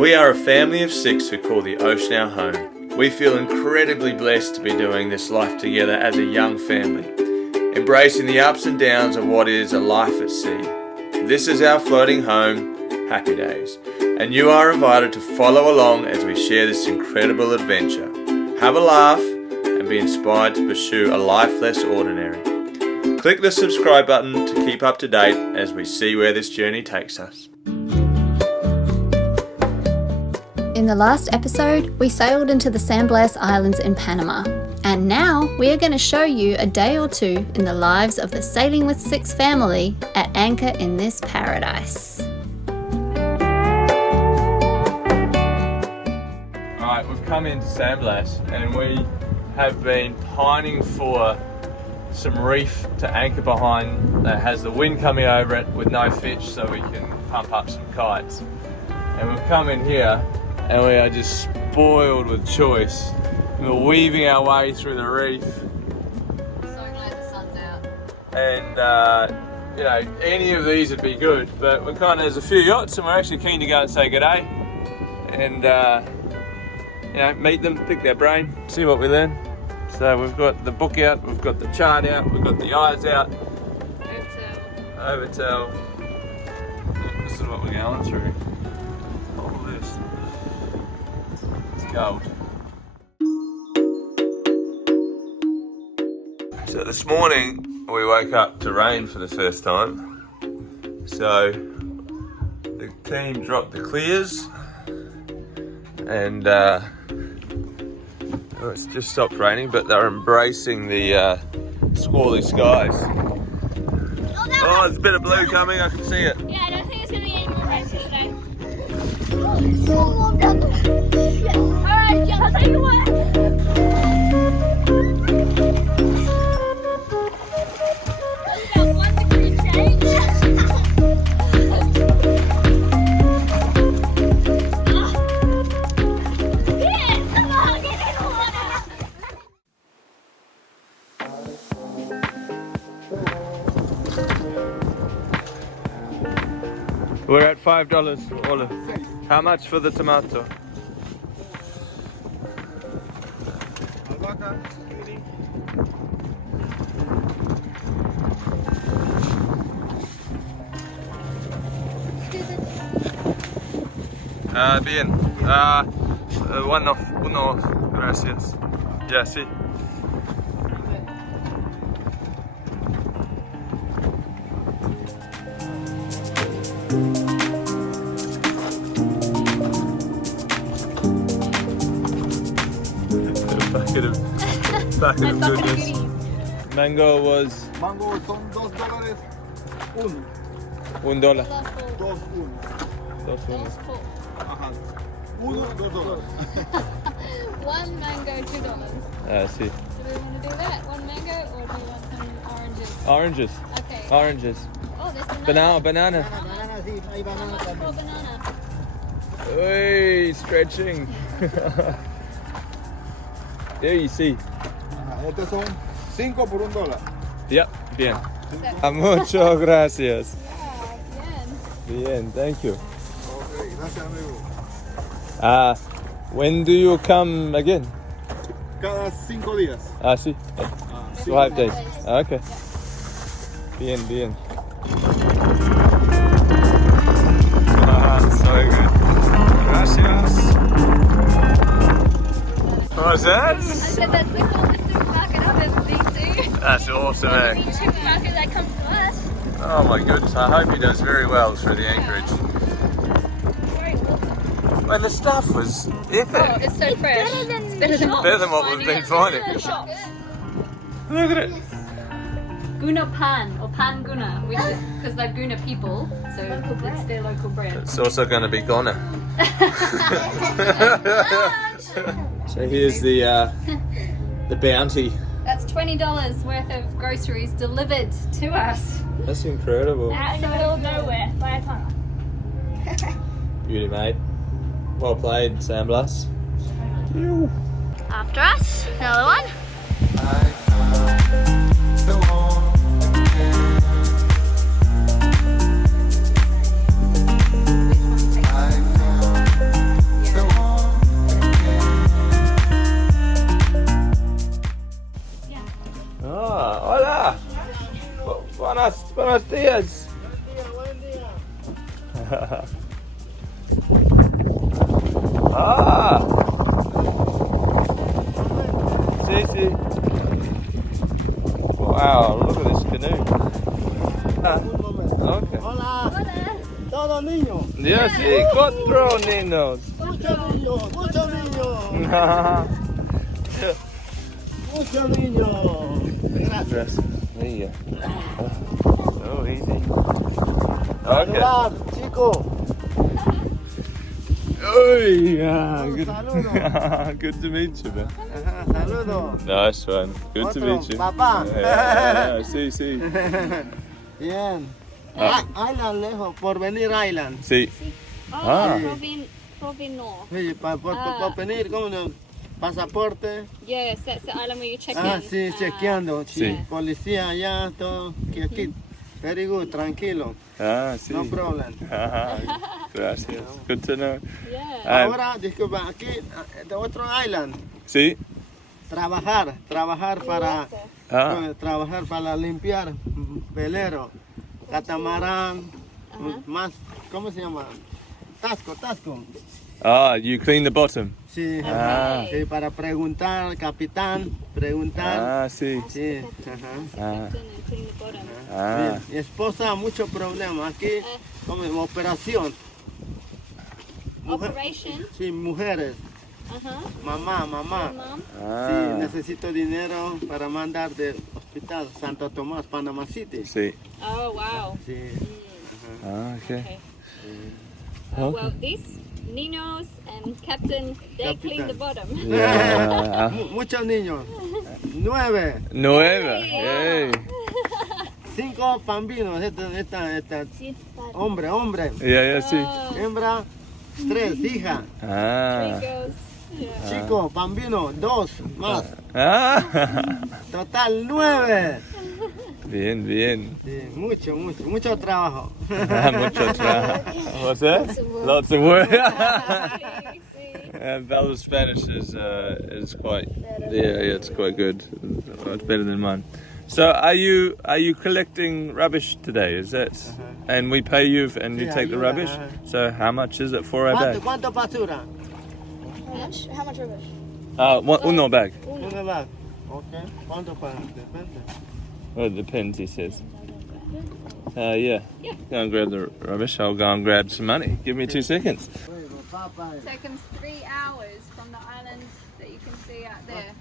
We are a family of 6 who call the ocean our home. We feel incredibly blessed to be doing this life together as a young family, embracing the ups and downs of what is a life at sea. This is our floating home, Happy Days, and you are invited to follow along as we share this incredible adventure. Have a laugh and be inspired to pursue a life less ordinary. Click the subscribe button to keep up to date as we see where this journey takes us. In the last episode, we sailed into the San Blas Islands in Panama. And now we are going to show you a day or two in the lives of the Sailing with 6 family at anchor in this paradise. Alright, we've come into San Blas and we have been pining for some reef to anchor behind that has the wind coming over it with no fish so we can pump up some kites. And we've come in here and we are just spoiled with choice. We're weaving our way through the reef. So glad the sun's out. And you know, any of these would be good, but there's a few yachts and we're actually keen to go and say g'day and you know, meet them, pick their brain, see what we learn. So we've got the book out, we've got the chart out, we've got the eyes out. Overtell. This is what we're going through. All this. It's gold. So this morning we woke up to rain for the first time. So the team dropped the clears and it's just stopped raining, but they're embracing the squally skies. Oh, there's a bit of blue coming, I can see it. Yeah, I don't think it's going to be any more rain today. Oh, it's so warm down there. Yeah. Alright, yeah, I'll take you away. About 1 degree change. Yeah, come on, get in the water. We're at $5 for olive. How much for the tomato? Bien. Uno, gracias. Ya, sí. Bucket of goodness. Mango was Mango son $2. Uno. $1. 2, 1. 2. Ajá. Uno, $2. 1 mango, $2. See. Do we want to do that? 1 mango, or do we want some oranges? Oranges. Okay. Oranges. Oh, there's banana. Banana. Banana, sí, hay How banana much for también. banana? Hey, stretching. There you see. Ajá, estos son 5 por $1. Yep, bien. Muchas gracias. Yeah, Bien, thank you. Ok, gracias amigo. When do you come again? Cada 5 días. Sí. Ah, 5 days. Okay. Bien, bien. So good. Gracias. What was that? I said that's the coolest supermarket I've ever been to. That's awesome, eh? Any supermarket that comes to us. Oh my goodness, I hope he does very well through the anchorage. Very awesome. Well, the stuff was epic. Oh, it's so fresh. It's better than Better than what we've been finding. shops. Look at it. Guna pan, or pan Guna, because they're Guna people, so it's their local bread. It's also going to be Guna. So here's the bounty. That's $20 worth of groceries delivered to us. That's incredible. Out in the middle of nowhere by a tunnel. Beauty, mate. Well played, San Blas. After us, another one. Yeah, sí, 4 niños. Muchos niños, muchos niños. Muchos niños. Gracias. Yeah. Oh, easy. Okay. Saludar, chicos. Oh, yeah. Good. Saludos. Good to meet you, man. Ajá, saludos. Nice one. Good to Otro, meet you. papá. Yeah, sí, sí. Bien. Ah. Island lejos, por venir Island. Sí. Oh, Ah. Provino. Sí, por venir, ¿cómo no? Pasaporte. Yes, that's the island where you check Ah, in. sí, chequeando. Sí. Sí. Policía allá, todo. Aquí. Very good, tranquilo. Ah, sí. No problem. Ah, gracias. Good to know. Yeah. Ahora, disculpa, aquí, de otro island. Sí. Trabajar para, Ah, trabajar para limpiar velero, catamarán, más, ¿cómo se llama? Tasco. you clean the bottom. Sí, Ah. sí, para preguntar, capitán, preguntar. Ah, sí. Sí, ajá. Ah, Captain and clean the bottom. ah. Mi esposa, mucho problema. Aquí, como operación. Operation. Sí, mujeres. Mamá. Mom. Sí, Ah, necesito dinero para mandar del hospital Santo Tomás, Panama City. sí. Oh, wow. Sí. Ah, okay. Okay. Okay. Well, these Ninos and Captain, they clean the bottom. Yeah. Muchos niños. 9. 9. Yay. 5 bambinos. Esta, hombre. Yeah, sí. Hembra, 3, hija. Ah. Girls. Yeah. Chico, bambino, 2 más. Ah. Total 9. Bien. Sí, mucho trabajo. Mucho trabajo. What's that? Lots of work. Bella's Spanish is quite it's quite good. It's better than mine. So are you collecting rubbish today? Is that? And we pay you and you Yeah, take the you, rubbish. So how much is it for a bag? ¿Cuánto basura? How much rubbish? Uno bag. Una bag. Okay. ¿Cuánto pagan? Depende. Well, it depends, he says. Yeah. Go and grab the rubbish. I'll go and grab some money. Give me 2 seconds. Take them 3 hours from the islands that you can see out there.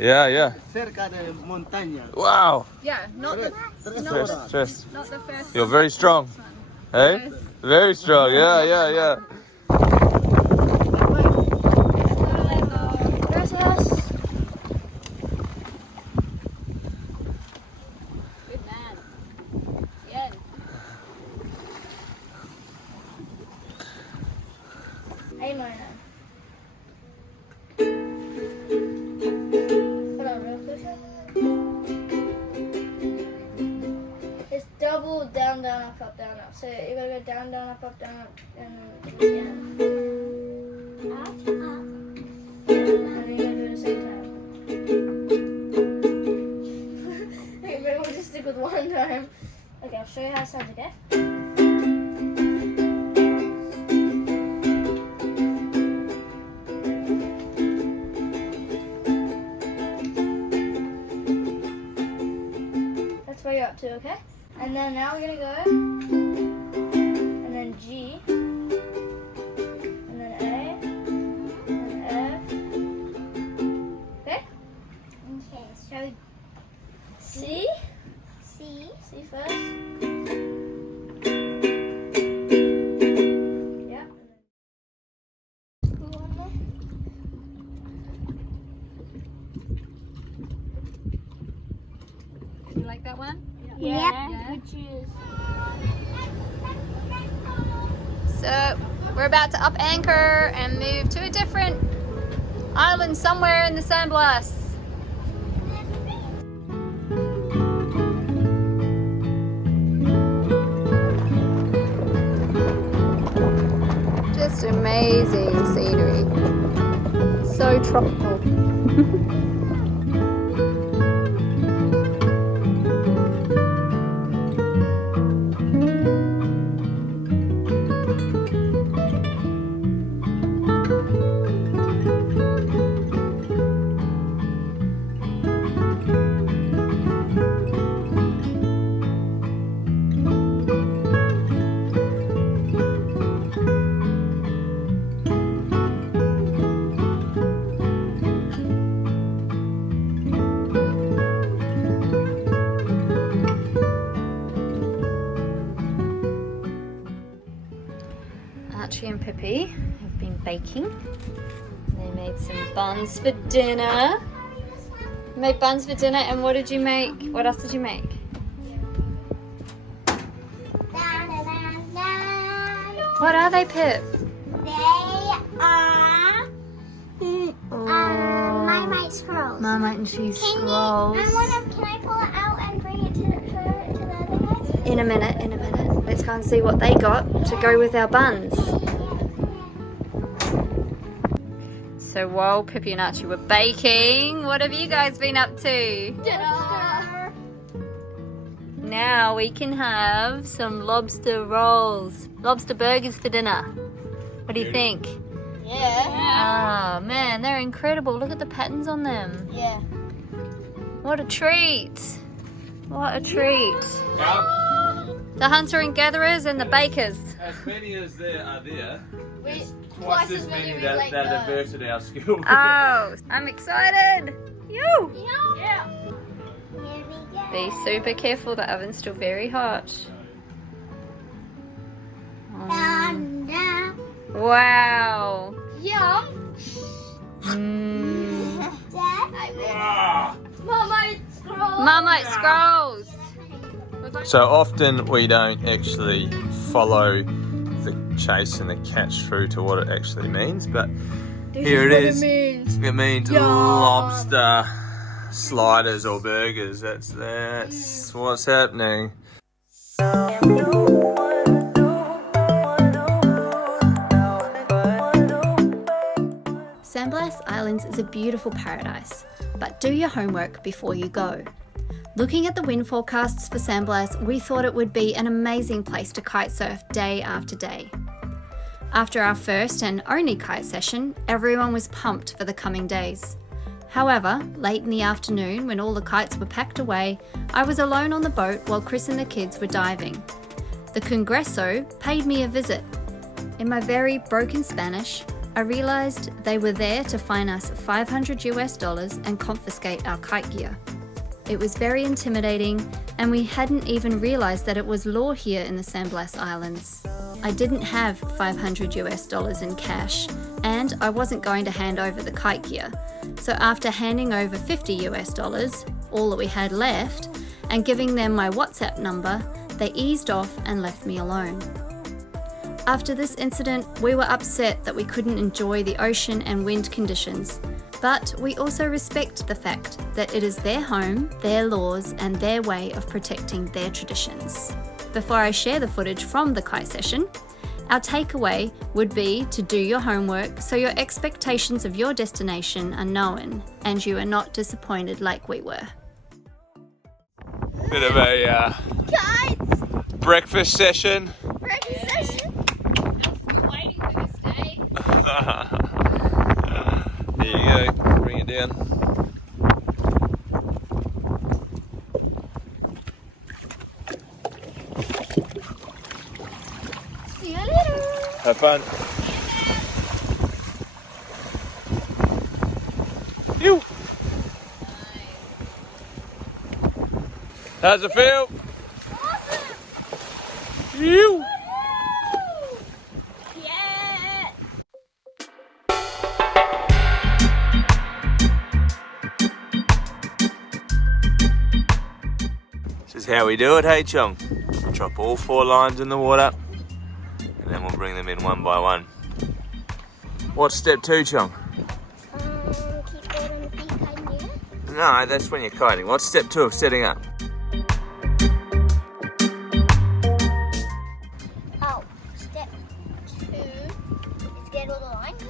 Yeah. Cerca de montaña. Wow. Yeah, not the Stress. not the first. You're very strong. Hey? Yes. Very strong. Yeah. Gracias. Good man. Bien. Hey, Mona. Hold on, real quick. It's double down, up, down, up. So you're gonna go down, up, down, up, and again. Up. And then you're gonna do it at the same time. Okay, maybe we'll just stick with one time. Okay, I'll show you how it sounds, okay? That's where you're up to, okay? And then now we're gonna go, and then G, and then A, and F. Okay? Okay. Shall we? C? C first. Yeah. One more. You like that one? Yeah. Good choose. So we're about to up anchor and move to a different island somewhere in the San Blas. Just amazing scenery. So tropical. Archie have been baking. They made some buns for dinner. You made buns for dinner, and what did you make? What else did you make? What are they, Pip? They are Marmite scrolls. Marmite and cheese scrolls. Can I pull it out and bring it to the other guys? In a minute. Let's go and see what they got to go with our buns. So while Pippi and Archie were baking, what have you guys been up to? Dinner. Now we can have some lobster rolls. Lobster burgers for dinner. What do you think? Yeah. Oh man, they're incredible. Look at the patterns on them. Yeah. What a treat. What a treat. The hunter and gatherers and the bakers. As many as there are there, There's twice as many that averted our skill. Oh, I'm excited. You. Yeah. Here we go. Be super careful, the oven's still very hot. Wow. Yum. Ah. Marmite scroll. Marmite scrolls. So often we don't actually follow the chase and the catch through to what it actually means, but here it is. It means lobster sliders or burgers. That's what's happening. San Blas Islands is a beautiful paradise, but do your homework before you go. Looking at the wind forecasts for San Blas, we thought it would be an amazing place to kite surf day after day. After our first and only kite session, everyone was pumped for the coming days. However, late in the afternoon, when all the kites were packed away, I was alone on the boat while Chris and the kids were diving. The Congresso paid me a visit. In my very broken Spanish, I realized they were there to fine us $500 and confiscate our kite gear. It was very intimidating, and we hadn't even realized that it was law here in the San Blas Islands. I didn't have $500 in cash, and I wasn't going to hand over the kite gear. So after handing over $50, all that we had left, and giving them my WhatsApp number, they eased off and left me alone. After this incident, we were upset that we couldn't enjoy the ocean and wind conditions, but we also respect the fact that it is their home, their laws, and their way of protecting their traditions. Before I share the footage from the kite session, our takeaway would be to do your homework so your expectations of your destination are known and you are not disappointed like we were. Bit of a Kites. breakfast session. Breakfast session. We're waiting for this day. There you go, bring it down. See you later. Have fun. You. How's it feel? Awesome. You. Yeah. This is how we do it, hey Chong? Drop all 4 lines in the water, and then we'll bring them in one by one. What's step 2, Chong? Keep going on the feet, kind of. No, that's when you're kiting. What's step 2 of setting up? Oh, step 2 is get all the lines in.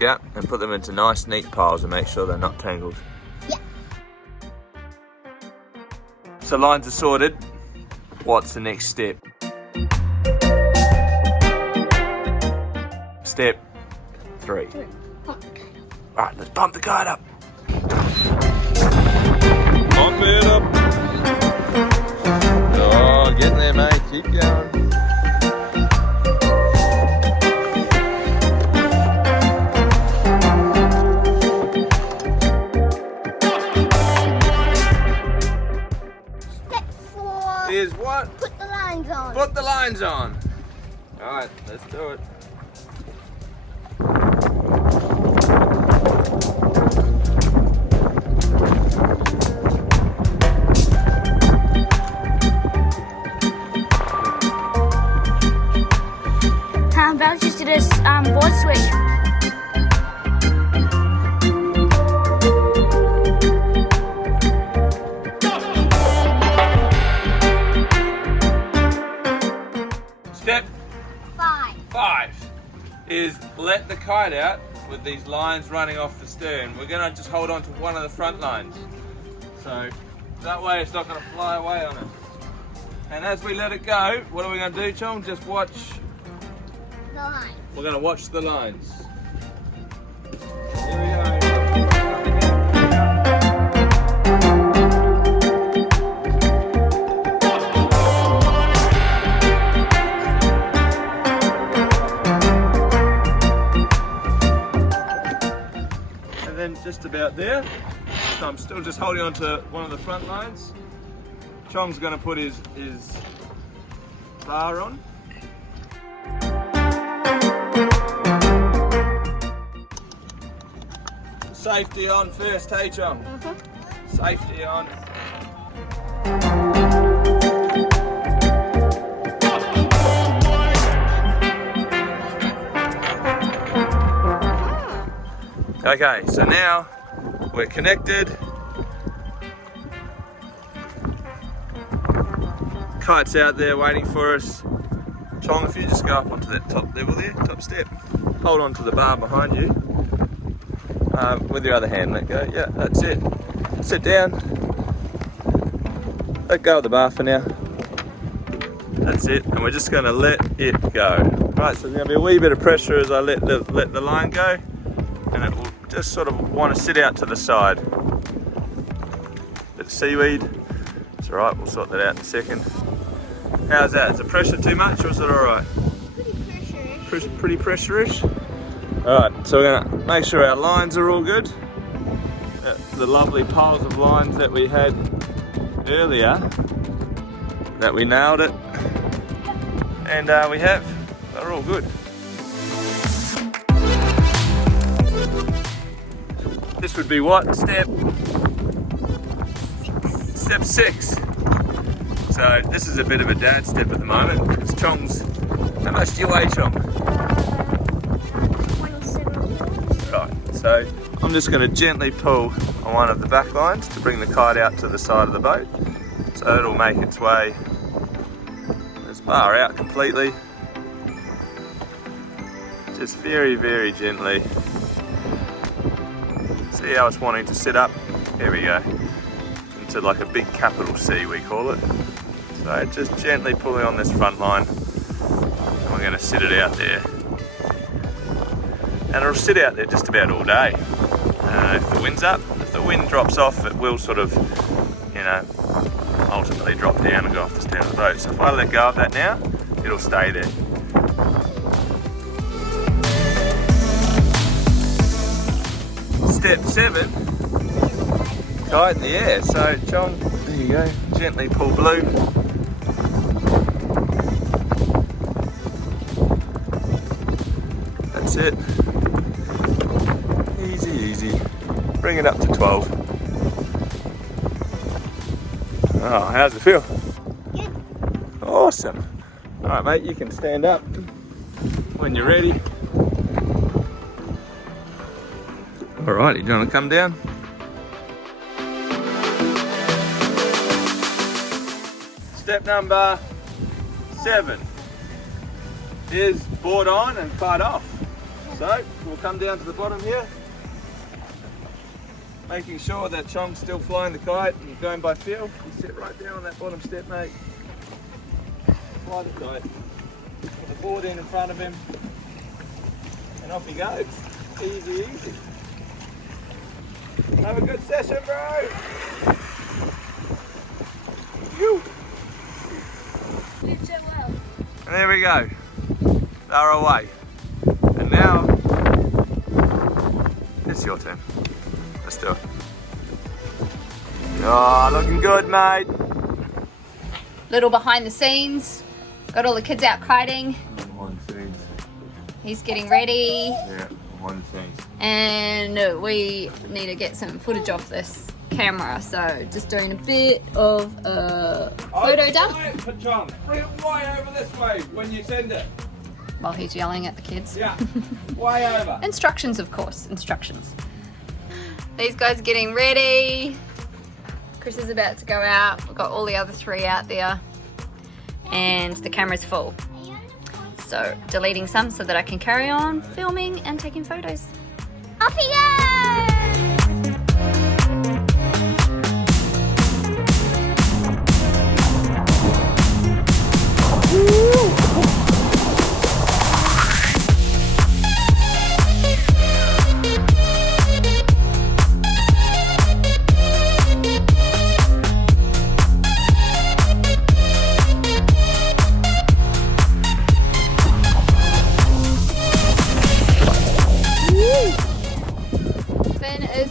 Yeah, and put them into nice neat piles and make sure they're not tangled. Yeah. So lines are sorted. What's the next step? Step 3. Pump the kite up. Right, let's pump the kite up. Pump it up. Oh, getting there, mate. Keep going. Step 4. Here's what? Put the lines on. Put the lines on. All right, let's do it. let the kite out with these lines running off the stern. We're going to just hold on to one of the front lines. So that way it's not going to fly away on us. And as we let it go, what are we going to do, Chong? Just watch The line. We're going to watch the lines. Here we go. And then just about there. So I'm still just holding on to one of the front lines. Chong's going to put his bar on. Safety on first, hey Chong? Safety on. Okay, so now we're connected. Kite's out there waiting for us. Chong, if you just go up onto that top level there, top step, hold on to the bar behind you. With your other hand, let go. Yeah, that's it. Sit down. Let go of the bar for now. That's it, and we're just going to let it go. Right, so there's going to be a wee bit of pressure as I let the line go, and it will just sort of want to sit out to the side. Bit of seaweed. It's all right. We'll sort that out in a second. How's that? Is the pressure too much, or is it all right? Pretty pressure-ish. Alright, so we're going to make sure our lines are all good. The lovely piles of lines that we had earlier, that we nailed it, and we have, they're all good. This would be what? Step 6. So this is a bit of a dad step at the moment, because Chong's, how much do you weigh, Chong? So I'm just going to gently pull on one of the back lines to bring the kite out to the side of the boat. So it'll make its way, this bar out completely. Just very, very gently. See how it's wanting to sit up? Here we go. Into like a big capital C, we call it. So just gently pulling on this front line. And we're going to sit it out there. And it'll sit out there just about all day. If the wind's up, if the wind drops off, it will sort of, you know, ultimately drop down and go off the stern of the boat. So if I let go of that now, it'll stay there. Step 7, kite in the air. So Chong, there you go, gently pull blue. That's it. Easy. Bring it up to 12. Oh, how's it feel? Good. Awesome. All right, mate, you can stand up when you're ready. All righty, do you want to come down? Step number 7 is board on and kite off. So we'll come down to the bottom here, making sure that Chong's still flying the kite and going by feel. You sit right down on that bottom step, mate. Fly the kite. Put the board in front of him, and off he goes. Easy. Have a good session, bro. Phew. Did so well. And there we go. They're away. And now, it's your turn. Let's do it. Oh, looking good, mate. Little behind the scenes. Got all the kids out kiting. Behind the scenes. He's getting ready. Yeah, behind the scenes. And we need to get some footage off this camera. So just doing a bit of a photo dump. John, bring it way over this way when you send it. While he's yelling at the kids. Yeah, way over. Instructions, of course, instructions. These guys are getting ready. Chris is about to go out. We've got all the other 3 out there. And the camera's full. So deleting some so that I can carry on filming and taking photos. Off he goes!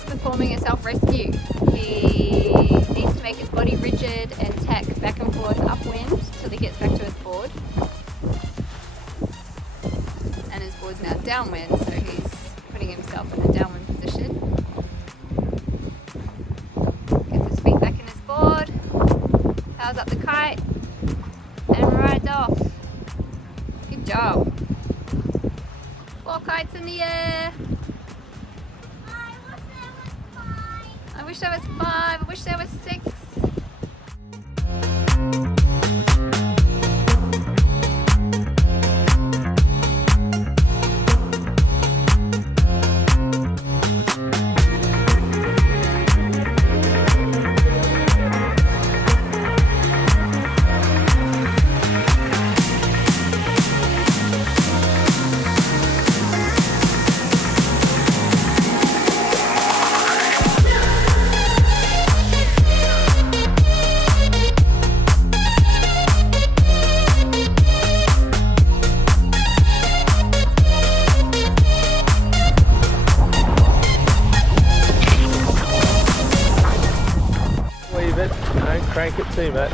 Performing a self-rescue. He needs to make his body rigid and tack back and forth upwind till he gets back to his board. And his board's now downwind, so he's putting himself in a downwind position. Gets his feet back in his board, powers up the kite, and rides off. Good job. 4 kites in the air. I wish there was 5, I wish there was 6. Don't crank it too much.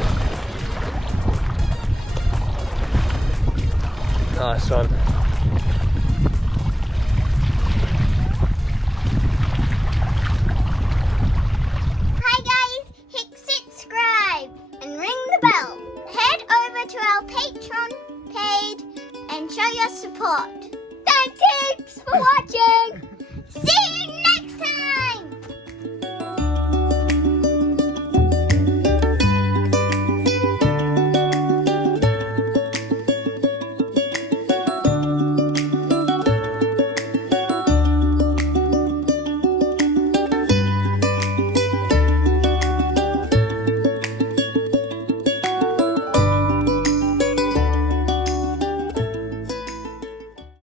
Nice one. Hi guys, hit subscribe and ring the bell. Head over to our Patreon page and show your support. Thanks for watching.